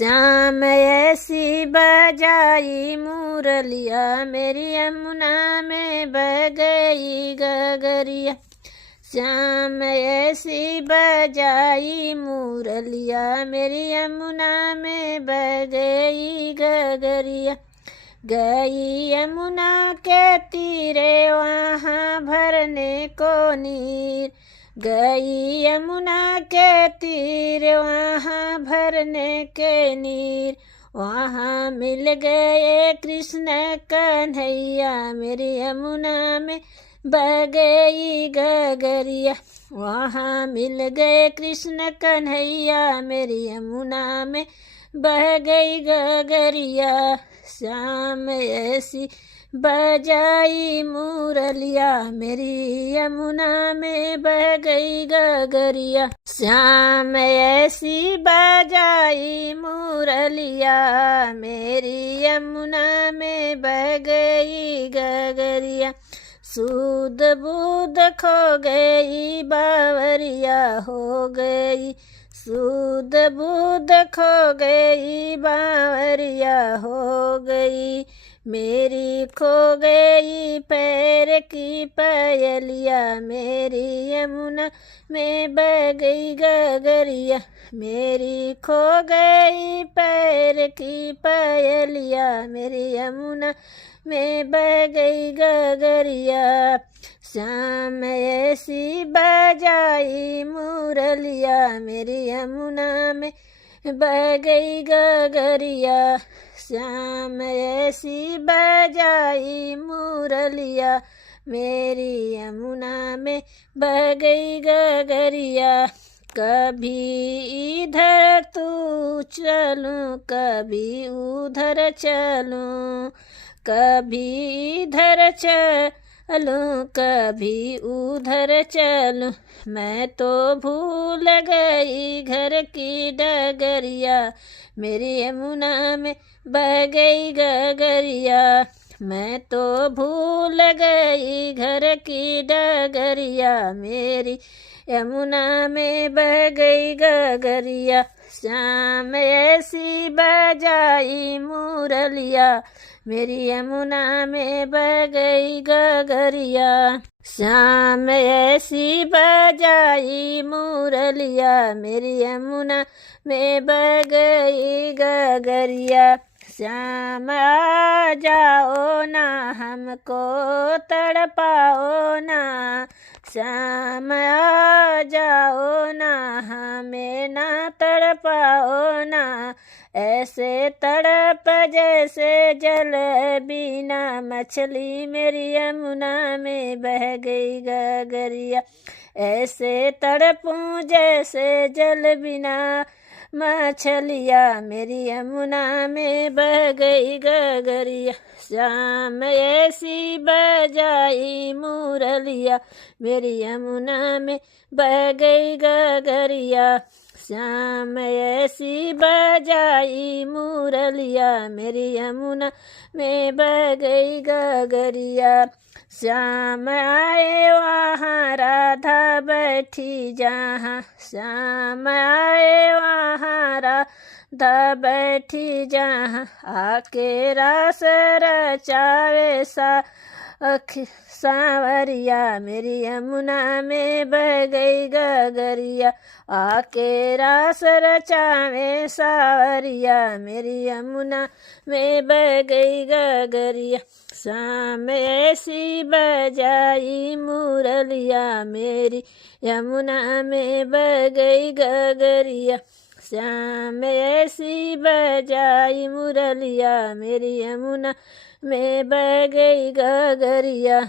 श्याम ऐसी बजाई मुरलिया मेरी यमुना में बह गई गगरिया। श्याम ऐसी बजाई मुरलिया मेरी यमुना में बह गई गगरिया। गई यमुना के तीरे वहाँ भरने को नीर। गई यमुना के तीर वहाँ भरने के नीर। वहाँ मिल गए कृष्ण कन्हैया मेरी यमुना में बह गई गगरिया। वहाँ मिल गए कृष्ण कन्हैया मेरी यमुना में बह गई गगरिया। श्याम ऐसी बजाई मुरलिया मेरी यमुना में बह गई गगरिया। श्याम ऐसी बजाई मुरलिया मेरी यमुना में बह गई गगरिया। सूद बूद खो गई बावरिया हो गई। सूद बूद खो गई बावरिया हो गई। मेरी खो गई पैर की पायलिया मेरी यमुना में बह गई गगरिया। मेरी खो गई पैर की पायलिया मेरी यमुना में बह गई गगरिया। श्याम ऐसी बजाई मुरलिया मेरी यमुना में बह गई गगरिया। श्याम ऐसी बजाई मुरलिया मेरी यमुना में बह गई गगरिया। कभी इधर तू चलूं कभी उधर चलूं। कभी इधर चलूं कभी उधर चलूं। मैं तो भूल गई घर की डगरिया मेरी यमुना में बह गई गगरिया। मैं तो भूल गई घर की डगरिया मेरी यमुना में बह गई गगरिया। श्याम ऐसी बजाई मुरलिया मेरी यमुना में बह गई गगरिया। श्याम ऐसी बजाई मुरलिया मेरी यमुना में बह गई गगरिया। श्याम आ जाओ ना हमको तड़पाओ ना। श्याम आ जाओ ना हमें ना तड़पाओ ना। ऐसे तड़प जैसे जल बिना मछली मेरी यमुना में बह गई गगरिया। ऐसे तड़पूं जैसे जल बिना मछलिया मेरी यमुना में बह गई गगरिया। श्याम ऐसी बजाई मुरलिया मेरी यमुना में बह गई गगरिया। श्याम ऐसी बजाई मुरलिया मेरी यमुना में बह गई गगरिया। श्याम आए वहाँ राधा बैठी जहाँ। श्याम आए वहाँ राधा बैठी जहाँ। आके रास रचावे सांवरिया मेरी यमुना में बह गई गगरिया। आके रास रचावे सांवरिया मेरी यमुना में बह गई गगरिया। श्याम ऐसी बजाई मुरलिया मेरी यमुना में बह गई गगरिया। श्याम ऐसी बजाई मुरलिया मेरी यमुना में बह गई गगरिया।